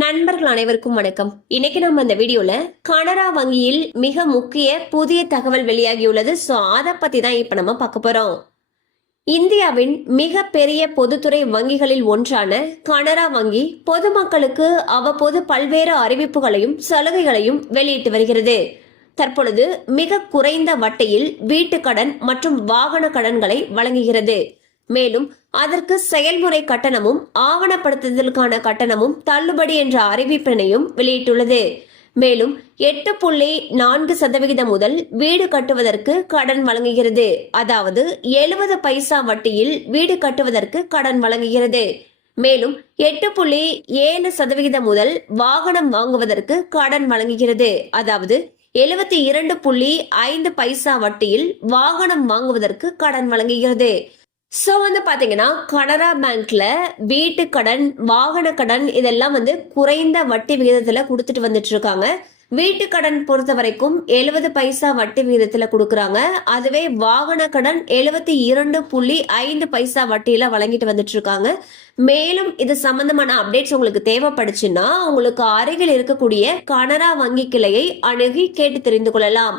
நண்பர்கள் அனைவருக்கும் வணக்கம். இன்னைக்கு நம்ம இந்த வீடியோல கனரா வங்கியில் மிக முக்கிய புதிய தகவல் வெளியாகியுள்ளது. சோ அதை பத்தி தான் இப்ப நம்ம பார்க்க போறோம். இந்தியாவின் மிக பெரிய பொதுத்துறை வங்கிகளில் ஒன்றான கனரா வங்கி பொதுமக்களுக்கு அவ்வப்போது பல்வேறு அறிவிப்புகளையும் சலுகைகளையும் வெளியிட்டு வருகிறது. தற்பொழுது மிக குறைந்த வட்டியில் வீட்டு கடன் மற்றும் வாகன கடன்களை வழங்குகிறது. மேலும் அதற்கு செயல்முறை கட்டணமும் ஆவணப்படுத்துதலுக்கான கட்டணமும் தள்ளுபடி என்ற அறிவிப்பினையும் வெளியிட்டுள்ளது. மேலும் எட்டு புள்ளி நான்கு சதவிகிதம் முதல் வீடு கட்டுவதற்கு கடன் வழங்குகிறது. அதாவது எழுபது பைசா வட்டியில் வீடு கட்டுவதற்கு கடன் வழங்குகிறது. மேலும் எட்டு புள்ளி ஏழு சதவிகிதம் முதல் வாகனம் வாங்குவதற்கு கடன் வழங்குகிறது. அதாவது எழுபத்தி இரண்டு புள்ளி ஐந்து பைசா வட்டியில் வாகனம் வாங்குவதற்கு கடன் வழங்குகிறது. ஸோ வந்து பார்த்தீங்கன்னா கனரா பேங்க்ல வீட்டு கடன் வாகன கடன் இதெல்லாம் வந்து குறைந்த வட்டி விகிதத்தில் கொடுத்துட்டு வந்துட்டு இருக்காங்க வீட்டு கடன் பொறுத்த வரைக்கும் எழுபது பைசா வட்டி விகிதத்தில் கொடுக்குறாங்க. அதுவே வாகன கடன் எழுபத்தி இரண்டு புள்ளி ஐந்து பைசா வட்டியில வழங்கிட்டு வந்துட்டு இருக்காங்க மேலும் இது சம்பந்தமான அப்டேட்ஸ் உங்களுக்கு தேவைப்படுச்சுன்னா உங்களுக்கு அருகில் இருக்கக்கூடிய கனரா வங்கி கிளையை அணுகி கேட்டு தெரிந்து கொள்ளலாம்.